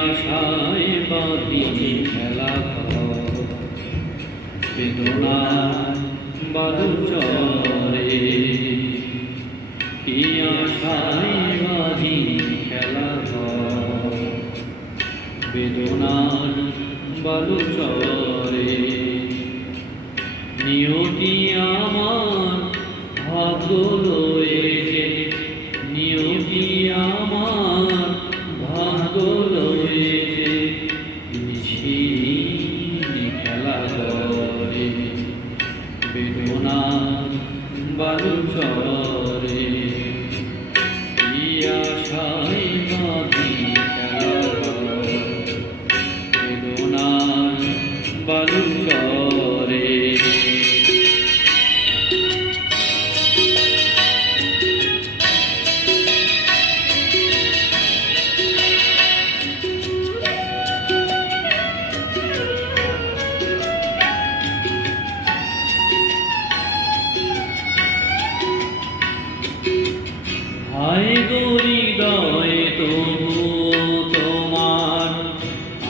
আশায় বাঁধি খেলা বেদনার বালুচরে, কি আশায় বাঁধি খেলা বেদনার বালুচরে। নিয়তি আমার ভাগ্য লয়েছে, নিয়তি আমার ভাগ্য লয়েছে, মিছিলি খেলা করে বেদনার বালুচরে। কি আশায় বাঁধি খেলা বেদনার বালুচরে। হায় গো হৃদয়ে তবু তোমার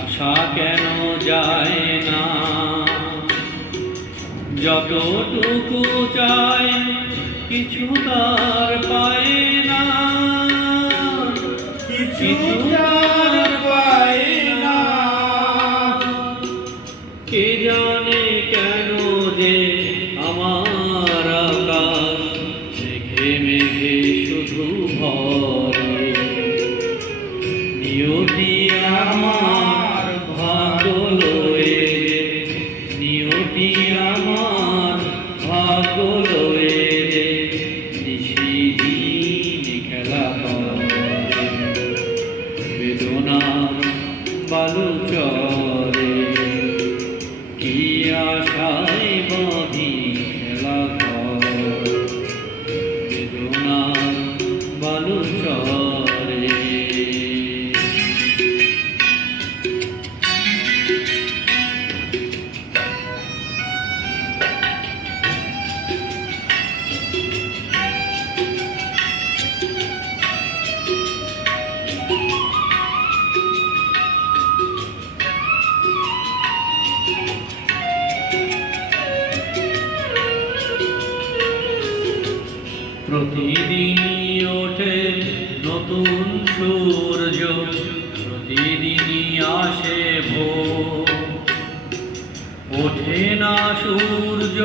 আশা কেন যায় না, যতটুকু চাই কিছু তার পায় না, কিছু তার পায় না। কে জানে কেন যে আমার আকাশ মেঘে মেঘে শুধু ভরে। নিয়তি আমার ভাগ্য লয়ে, নিয়তি আমার ভাগ্য লয়ে, নিশিদিন খেলা করে বেদনার বালুচরে। কি আশায় বাঁধি খেলা বেদনার বালুচরে। প্রতিদিনই ওঠে নতুন সূর্য, প্রতিদিনই আসে ভোর। ওঠে না সূর্য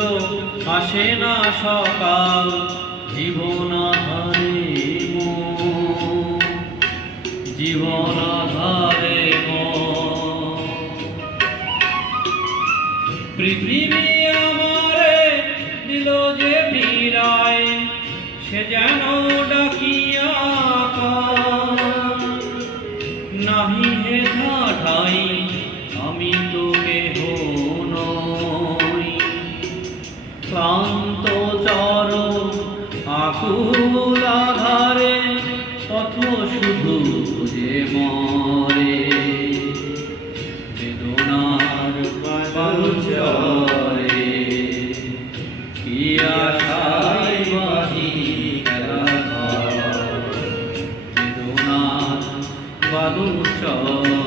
আসে না সকাল, জীবন আধারে মন, জীবন আধারে মন। পৃথিবী আমারে দিল যে ফিরায়, সে যেন ডাকিয়া নাহি হে ঠাই, আমি তো কেহ নই। ক্লান্ত চরণ আকুল আধারে পথ শুধু যে মরে বেদনার বালুচরে। কি আশায় বাঁধি খেলা বেদনার বালুচরে।